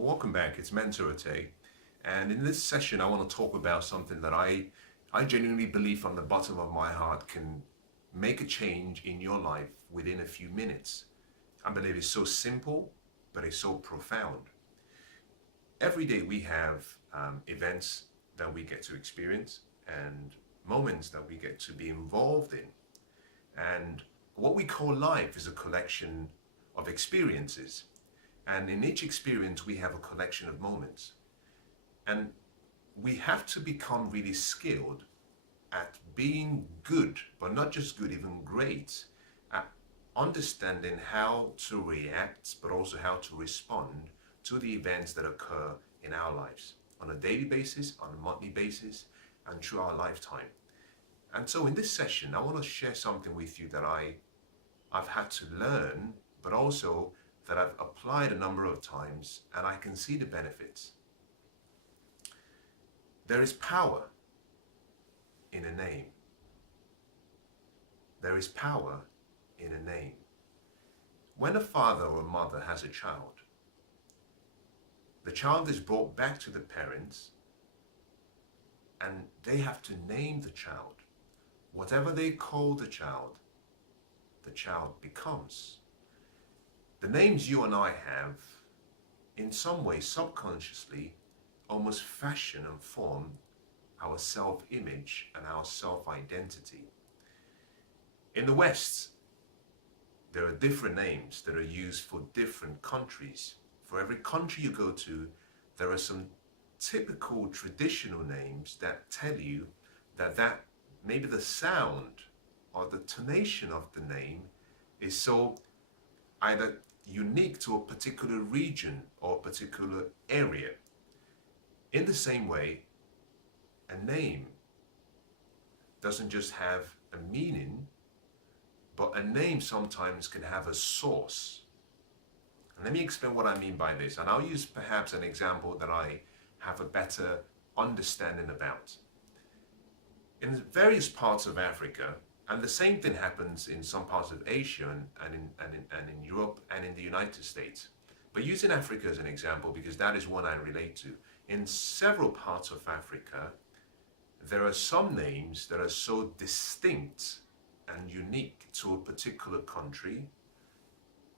Welcome back. It's Mensah Oteh, and in this session, I want to talk about something that I genuinely believe from the bottom of my heart can make a change in your life within a few minutes. I believe it's so simple, but it's so profound. Every day we have events that we get to experience and moments that we get to be involved in. And what we call life is a collection of experiences. And in each experience, we have a collection of moments. And we have to become really skilled at being good, but not just good, even great, at understanding how to react, but also how to respond to the events that occur in our lives on a daily basis, on a monthly basis, and through our lifetime. And so in this session, I want to share something with you that I've had to learn, but also that I've applied a number of times and I can see the benefits. There is power in a name. There is power in a name. When a father or a mother has a child, the child is brought back to the parents and they have to name the child. Whatever they call the child becomes. The names you and I have, in some way, subconsciously, almost fashion and form our self-image and our self-identity. In the West, there are different names that are used for different countries. For every country you go to, there are some typical traditional names that tell you that maybe the sound or the tonation of the name is so either unique to a particular region or a particular area. In the same way, a name doesn't just have a meaning, but a name sometimes can have a source. And let me explain what I mean by this, and I'll use perhaps an example that I have a better understanding about. In various parts of Africa, and the same thing happens in some parts of Asia and in Europe and in the United States. But using Africa as an example, because that is one I relate to, in several parts of Africa, there are some names that are so distinct and unique to a particular country,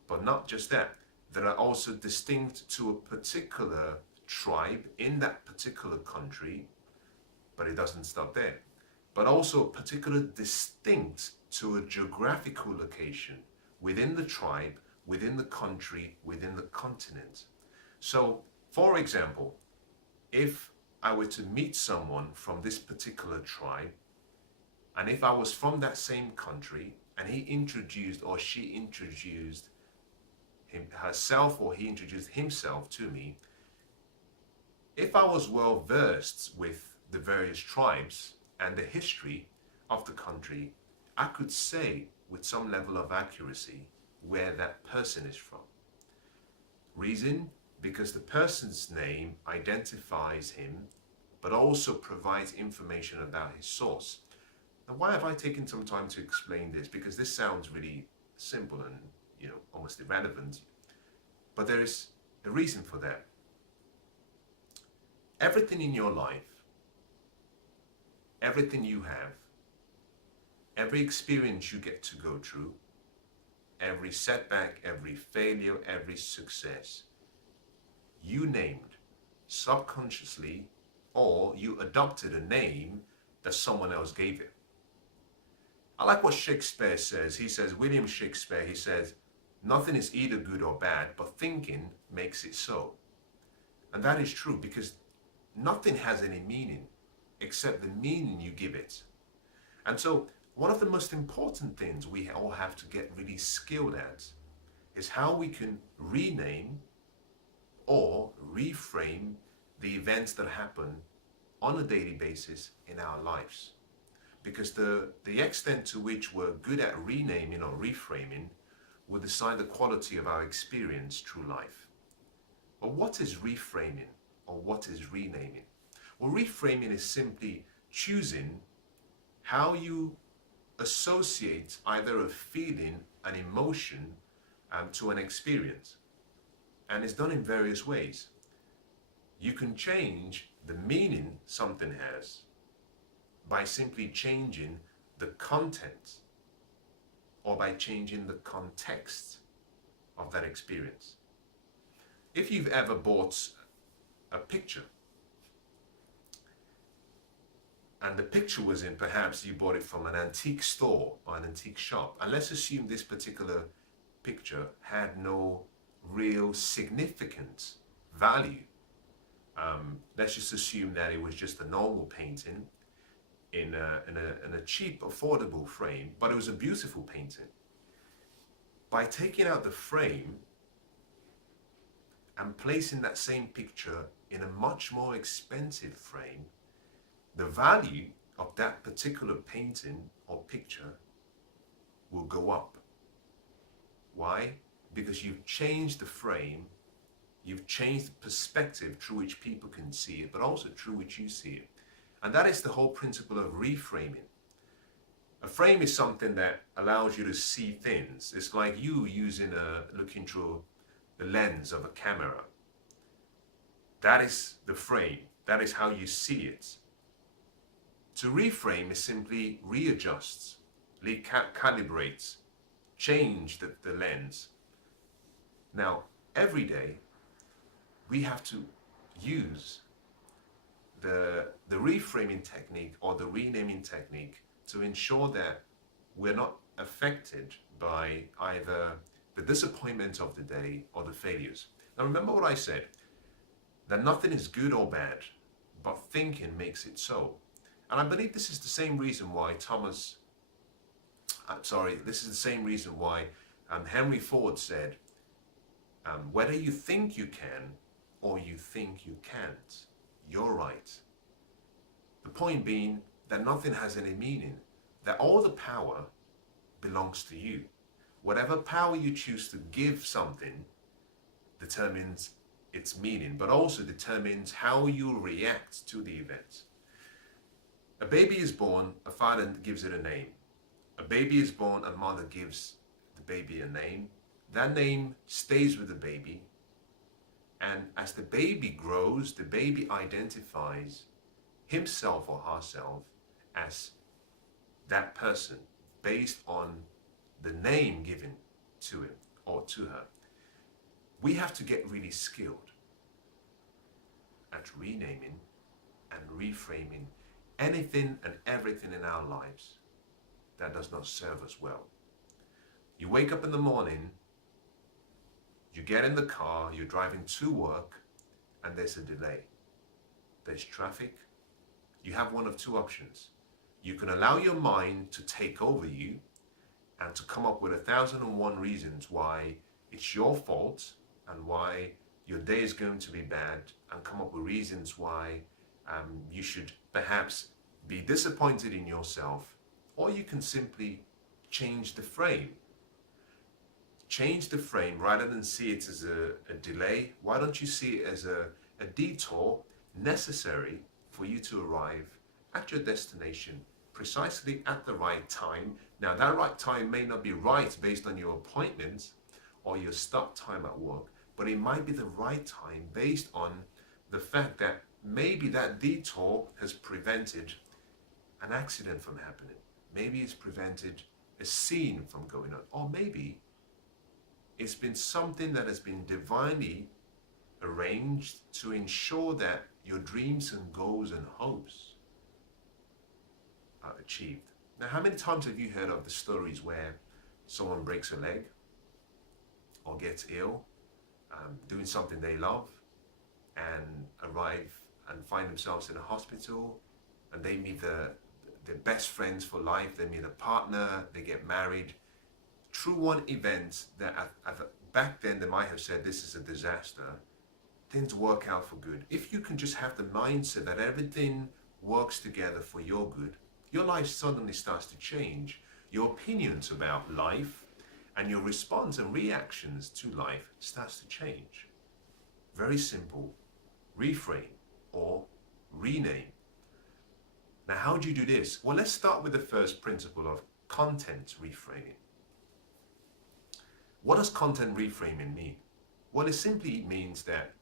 but not just that, that are also distinct to a particular tribe in that particular country, but it doesn't stop there. But also particularly distinct to a geographical location within the tribe, within the country, within the continent. So, for example, if I were to meet someone from this particular tribe, and if I was from that same country, and he introduced or she introduced herself or he introduced himself to me, if I was well versed with the various tribes and the history of the country, I could say with some level of accuracy where that person is from. Reason? Because the person's name identifies him, but also provides information about his source. Now, why have I taken some time to explain this? Because this sounds really simple and, almost irrelevant, but there is a reason for that. Everything in your life, everything you have, every experience you get to go through, every setback, every failure, every success, you named subconsciously, or you adopted a name that someone else gave it. I like what Shakespeare says. He says, William Shakespeare, he says, nothing is either good or bad, but thinking makes it so. And that is true, because nothing has any meaning except the meaning you give it. And so one of the most important things we all have to get really skilled at is how we can rename or reframe the events that happen on a daily basis in our lives. Because the extent to which we're good at renaming or reframing will decide the quality of our experience through life. But what is reframing or what is renaming? Well, reframing is simply choosing how you associate either a feeling, an emotion, to an experience. And it's done in various ways. You can change the meaning something has by simply changing the content or by changing the context of that experience. If you've ever bought a picture and the picture was in, perhaps you bought it from an antique store or an antique shop, and let's assume this particular picture had no real significant value. Let's just assume that it was just a normal painting in a cheap, affordable frame, but it was a beautiful painting. By taking out the frame and placing that same picture in a much more expensive frame, the value of that particular painting or picture will go up. Why? Because you've changed the frame, you've changed the perspective through which people can see it, but also through which you see it. And that is the whole principle of reframing. A frame is something that allows you to see things. It's like you looking through the lens of a camera. That is the frame. That is how you see it. To reframe is simply readjust, calibrate, change the lens. Now, every day, we have to use the reframing technique or the renaming technique to ensure that we're not affected by either the disappointment of the day or the failures. Now, remember what I said, that nothing is good or bad, but thinking makes it so. And I believe this is the same reason why Henry Ford said, whether you think you can or you think you can't, you're right. The point being that nothing has any meaning, that all the power belongs to you. Whatever power you choose to give something determines its meaning, but also determines how you react to the event. A baby is born, a father gives it a name. A baby is born, a mother gives the baby a name. That name stays with the baby. And as the baby grows, the baby identifies himself or herself as that person based on the name given to him or to her. We have to get really skilled at renaming and reframing anything and everything in our lives that does not serve us well. You wake up in the morning, you get in the car, you're driving to work, and there's a delay. There's traffic. You have one of two options. You can allow your mind to take over you and to come up with 1,001 reasons why it's your fault and why your day is going to be bad, and come up with reasons why you should perhaps be disappointed in yourself, or you can simply change the frame. Change the frame rather than see it as a delay. Why don't you see it as a detour necessary for you to arrive at your destination precisely at the right time? Now, that right time may not be right based on your appointment or your start time at work, but it might be the right time based on the fact that maybe that detour has prevented an accident from happening. Maybe it's prevented a scene from going on, or maybe it's been something that has been divinely arranged to ensure that your dreams and goals and hopes are achieved. Now, how many times have you heard of the stories where someone breaks a leg or gets ill, doing something they love, and arrive and find themselves in a hospital, and they meet their best friends for life, they meet a partner, they get married, through one event that back then they might have said this is a disaster, things work out for good. If you can just have the mindset that everything works together for your good, your life suddenly starts to change. Your opinions about life and your response and reactions to life starts to change. Very simple. Reframe or rename. Now, how do you do this? Well, let's start with the first principle of content reframing. What does content reframing mean? Well, it simply means that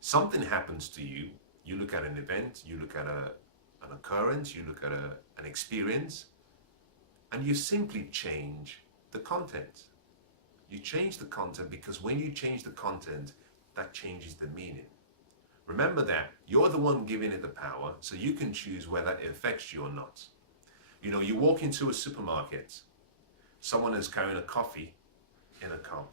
Something happens to you, you look at an event, you look at an occurrence, you look at an experience, and you simply change the content. You change the content because when you change the content, that changes the meaning. Remember that you're the one giving it the power, so you can choose whether it affects you or not. You know, you walk into a supermarket, someone is carrying a coffee in a cup.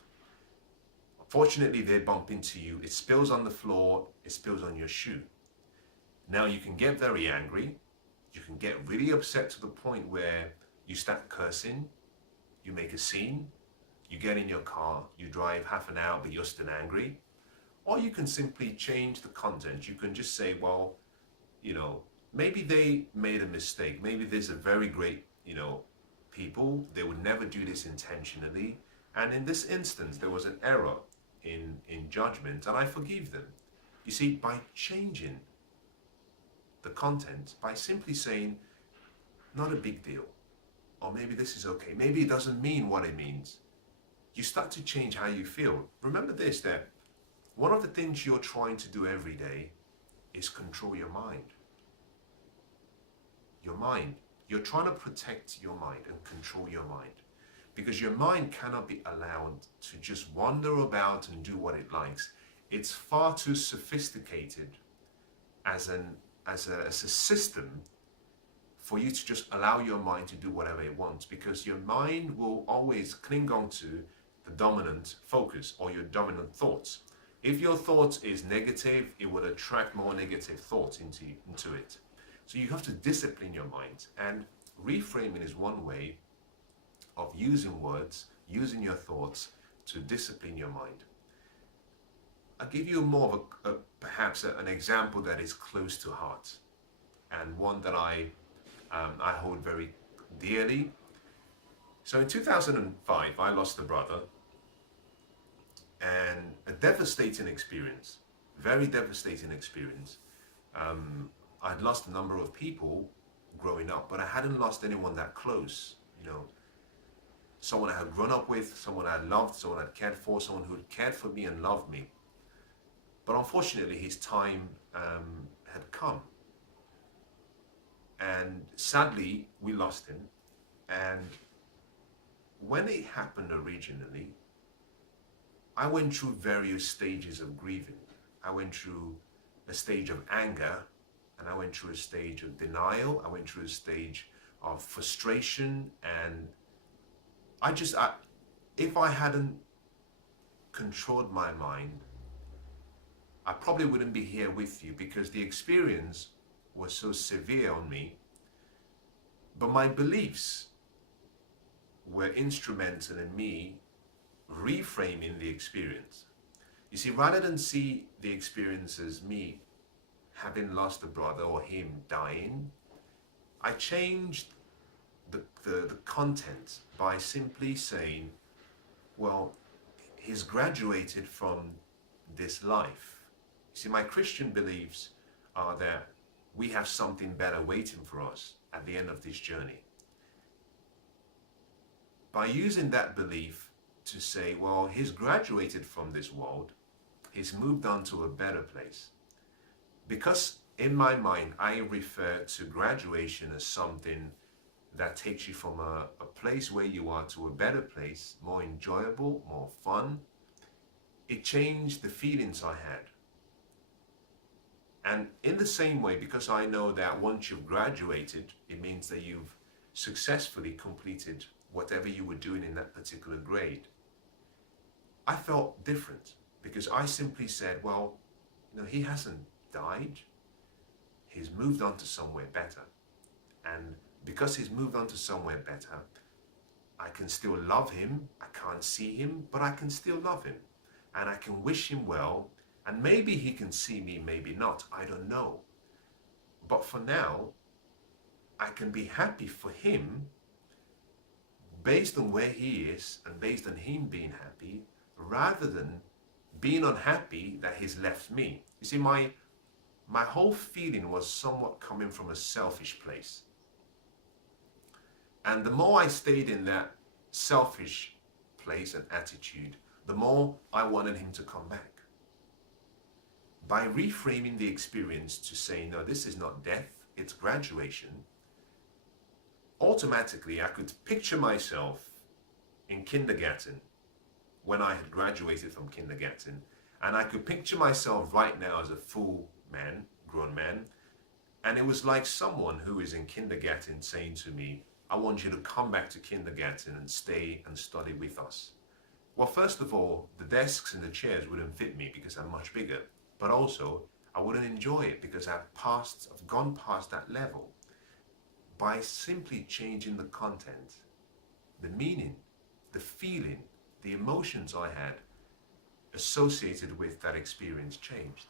Fortunately, they bump into you, it spills on the floor, it spills on your shoe. Now you can get very angry, you can get really upset to the point where you start cursing, you make a scene, you get in your car, you drive half an hour, but you're still angry. Or you can simply change the content. You can just say, well, you know, maybe they made a mistake. Maybe there's a very great, people. They would never do this intentionally. And in this instance, there was an error in judgment, and I forgive them. You see, by changing the content, by simply saying, not a big deal, or maybe this is okay, maybe it doesn't mean what it means, you start to change how you feel. Remember this, that one of the things you're trying to do every day is control your mind. Your mind. You're trying to protect your mind and control your mind. Because your mind cannot be allowed to just wander about and do what it likes. It's far too sophisticated as a system for you to just allow your mind to do whatever it wants, because your mind will always cling on to the dominant focus or your dominant thoughts. If your thought is negative, it will attract more negative thoughts into it. So you have to discipline your mind, and reframing is one way of using words, using your thoughts to discipline your mind. I'll give you more of perhaps an example that is close to heart, and one that I hold very dearly. So in 2005, I lost a brother, and a devastating experience, very devastating experience. I'd lost a number of people growing up, but I hadn't lost anyone that close, someone I had grown up with, someone I loved, someone I'd cared for, someone who had cared for me and loved me. But unfortunately, his time had come. And sadly, we lost him. And when it happened originally, I went through various stages of grieving. I went through a stage of anger, and I went through a stage of denial. I went through a stage of frustration, and if I hadn't controlled my mind, I probably wouldn't be here with you, because the experience was so severe on me. But my beliefs were instrumental in me reframing the experience. You see, rather than see the experience as me having lost a brother or him dying, I changed the content by simply saying, well, he's graduated from this life. You see, my Christian beliefs are that we have something better waiting for us at the end of this journey. By using that belief to say, well, he's graduated from this world, he's moved on to a better place. Because in my mind, I refer to graduation as something that takes you from a place where you are to a better place, more enjoyable, more fun. It changed the feelings I had. And in the same way, because I know that once you've graduated, it means that you've successfully completed whatever you were doing in that particular grade, I felt different, because I simply said, well, he hasn't died. He's moved on to somewhere better. And because he's moved on to somewhere better, I can still love him. I can't see him, but I can still love him. And I can wish him well. And maybe he can see me, maybe not. I don't know. But for now, I can be happy for him based on where he is and based on him being happy, rather than being unhappy that he's left me. You see, my whole feeling was somewhat coming from a selfish place. And the more I stayed in that selfish place and attitude, the more I wanted him to come back. By reframing the experience to say, no, this is not death, it's graduation, automatically I could picture myself in kindergarten when I had graduated from kindergarten, and I could picture myself right now as a full man, grown man, and it was like someone who is in kindergarten saying to me, I want you to come back to kindergarten and stay and study with us. Well, first of all, the desks and the chairs wouldn't fit me because I'm much bigger, but also I wouldn't enjoy it because I've gone past that level. By simply changing the content, the meaning, the feeling, the emotions I had associated with that experience changed.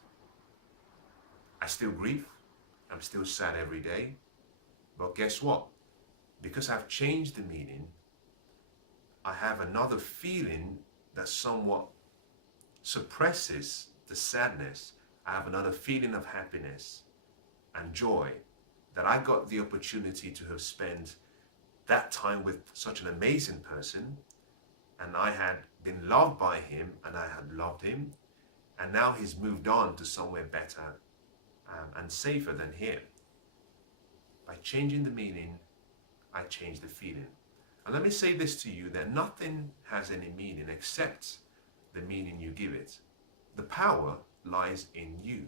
I still grieve, I'm still sad every day, but guess what? Because I've changed the meaning, I have another feeling that somewhat suppresses the sadness. I have another feeling of happiness and joy that I got the opportunity to have spent that time with such an amazing person, and I had been loved by him and I had loved him, and now he's moved on to somewhere better and safer than here. By changing the meaning, I changed the feeling. And let me say this to you, that nothing has any meaning except the meaning you give it. The power lies in you.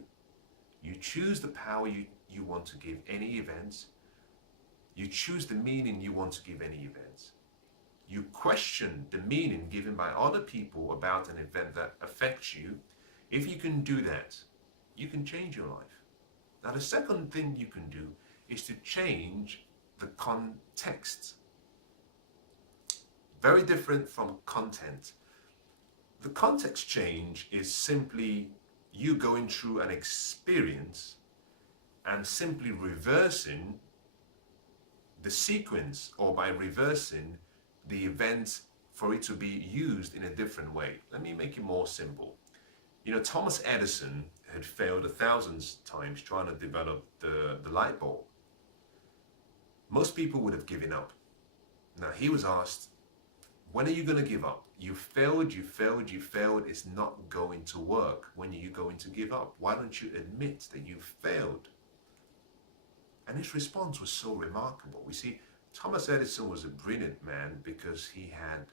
You choose the power you want to give any event. You choose the meaning you want to give any event. You question the meaning given by other people about an event that affects you. If you can do that, you can change your life. Now, the second thing you can do is to change the context. Very different from content. The context change is simply you going through an experience and simply reversing the sequence, or by reversing the event for it to be used in a different way. Let me make it more simple. You know, Thomas Edison had failed 1,000 times trying to develop the light bulb. Most people would have given up. Now, he was asked, when are you going to give up? You failed, it's not going to work. When are you going to give up? Why don't you admit that you failed? And his response was so remarkable. We see, Thomas Edison was a brilliant man because he had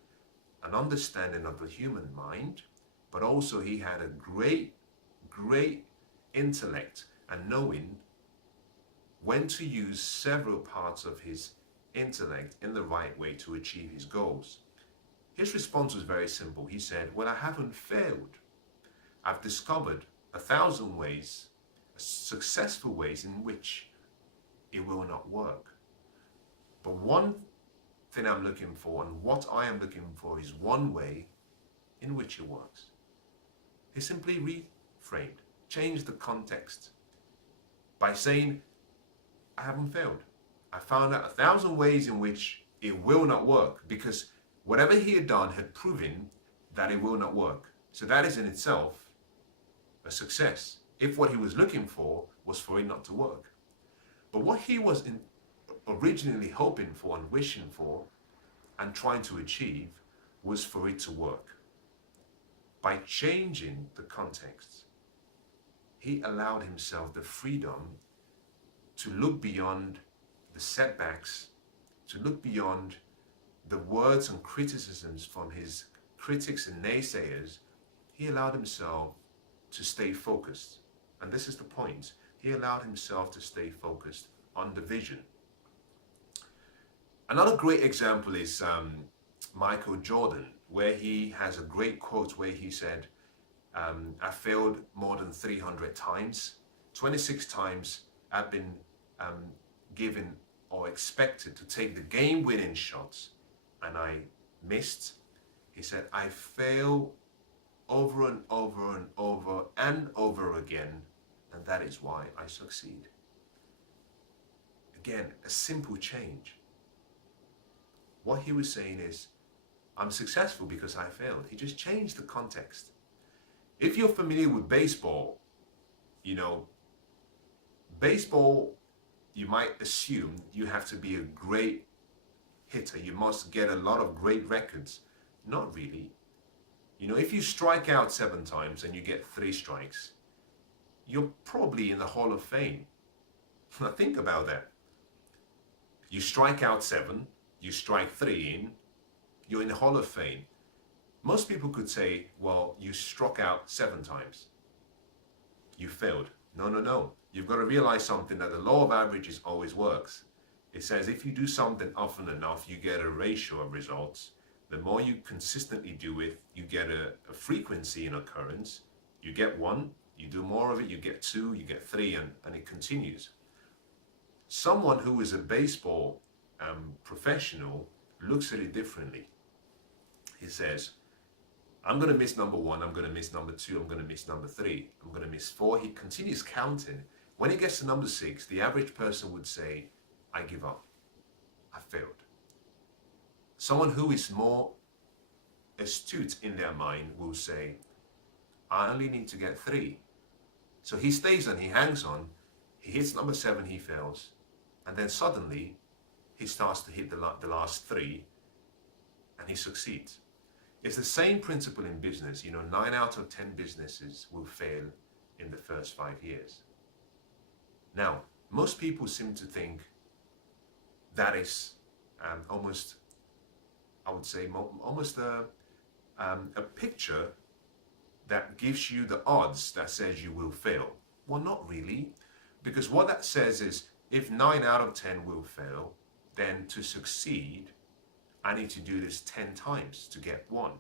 an understanding of the human mind, but also he had a great intellect and knowing when to use several parts of his intellect in the right way to achieve his goals. His response was very simple. He said, well, I haven't failed. I've discovered 1,000 ways, successful ways in which it will not work. But one thing I'm looking for, and what I am looking for, is one way in which it works. He simply reframed, changed the context by saying, I haven't failed. I found out 1,000 ways in which it will not work, because whatever he had done had proven that it will not work. So that is in itself a success, if what he was looking for was for it not to work. But what he was originally hoping for and wishing for and trying to achieve was for it to work. By changing the context, he allowed himself the freedom to look beyond the setbacks, to look beyond the words and criticisms from his critics and naysayers. He allowed himself to stay focused. And this is the point. He allowed himself to stay focused on the vision. Another great example is Michael Jordan, where he has a great quote where he said, I failed more than 300 times. 26 times I've been given or expected to take the game-winning shots, and I missed. He said, I fail over and over and over and over again, and that is why I succeed. Again, a simple change. What he was saying is, I'm successful because I failed. He just changed the context. If you're familiar with baseball, you know, baseball, you might assume you have to be a great hitter. You must get a lot of great records. Not really. You know, if you strike out 7 times and you get 3 strikes, you're probably in the Hall of Fame. Now think about that. You strike out 7, you strike 3 in, you're in the Hall of Fame. Most people could say, well, you struck out 7 times. You failed. No, no, no. You've got to realize something, that the law of averages always works. It says if you do something often enough, you get a ratio of results. The more you consistently do it, you get a frequency in occurrence. You get 1, you do more of it, you get 2, you get 3, and it continues. Someone who is a baseball professional looks at it differently. He says, I'm going to miss number 1, I'm going to miss number 2, I'm going to miss number 3, I'm going to miss 4. He continues counting. When he gets to number 6, the average person would say, I give up. I failed. Someone who is more astute in their mind will say, I only need to get 3. So he stays on, he hangs on, he hits number 7, he fails. And then suddenly, he starts to hit the last 3, and he succeeds. It's the same principle in business. 9 out of 10 businesses will fail in the first 5 years. Now, most people seem to think that is almost, I would say, almost a picture that gives you the odds that says you will fail. Well, not really, because what that says is if 9 out of 10 will fail, then to succeed, I need to do this 10 times to get 1.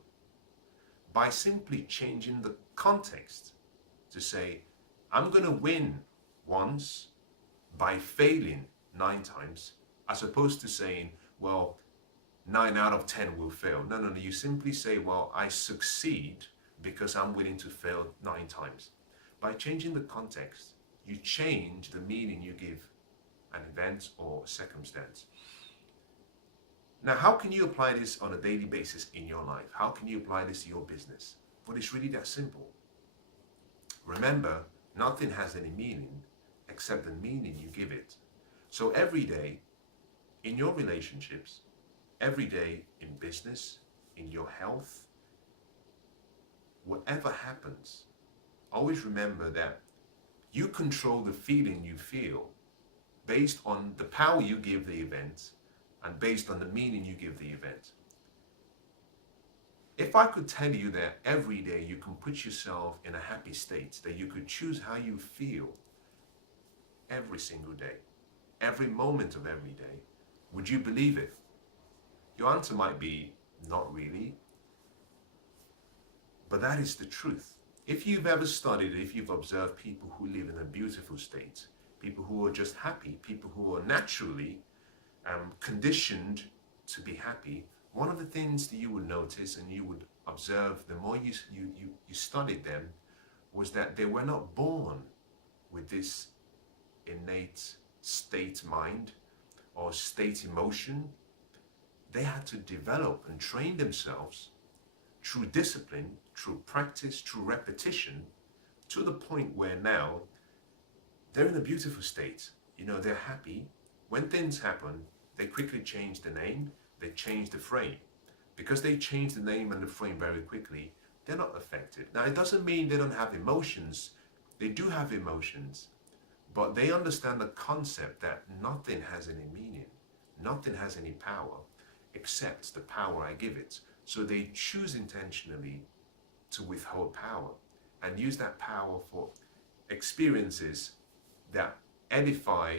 By simply changing the context to say, I'm going to win once by failing 9 times, as opposed to saying, well, 9 out of 10 will fail. No, no, no. You simply say, well, I succeed because I'm willing to fail 9 times. By changing the context, you change the meaning you give an event or circumstance. Now, how can you apply this on a daily basis in your life? How can you apply this to your business? Well, it's really that simple. Remember, nothing has any meaning except the meaning you give it. So every day in your relationships, every day in business, in your health, whatever happens, always remember that you control the feeling you feel based on the power you give the event and based on the meaning you give the event. If I could tell you that every day you can put yourself in a happy state, that you could choose how you feel every single day, every moment of every day, would you believe it? Your answer might be, not really. But that is the truth. If you've ever studied, if you've observed people who live in a beautiful state, people who are just happy, people who are naturally conditioned to be happy, one of the things that you would notice and you would observe the more you studied them was that they were not born with this innate state mind or state emotion. They had to develop and train themselves through discipline, through practice, through repetition, to the point where now they're in a beautiful state. They're happy. When things happen, they quickly change the name, they change the frame. Because they change the name and the frame very quickly, they're not affected. Now, it doesn't mean they don't have emotions. They do have emotions, but they understand the concept that nothing has any meaning, nothing has any power, except the power I give it. So they choose intentionally to withhold power and use that power for experiences that edify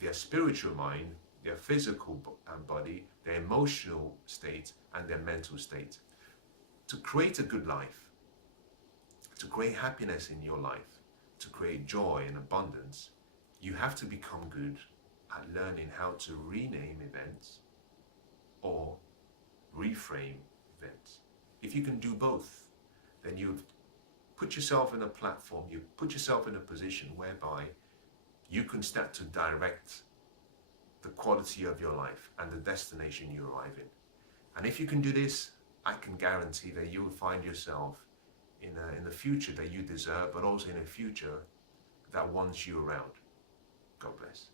their spiritual mind, their physical body, their emotional state, and their mental state. To create a good life, to create happiness in your life, to create joy and abundance, you have to become good at learning how to rename events or reframe events. If you can do both, then you've put yourself in a platform, you put yourself in a position whereby you can start to direct the quality of your life and the destination you arrive in. And if you can do this, I can guarantee that you will find yourself in the future that you deserve, but also in a future that wants you around. God bless.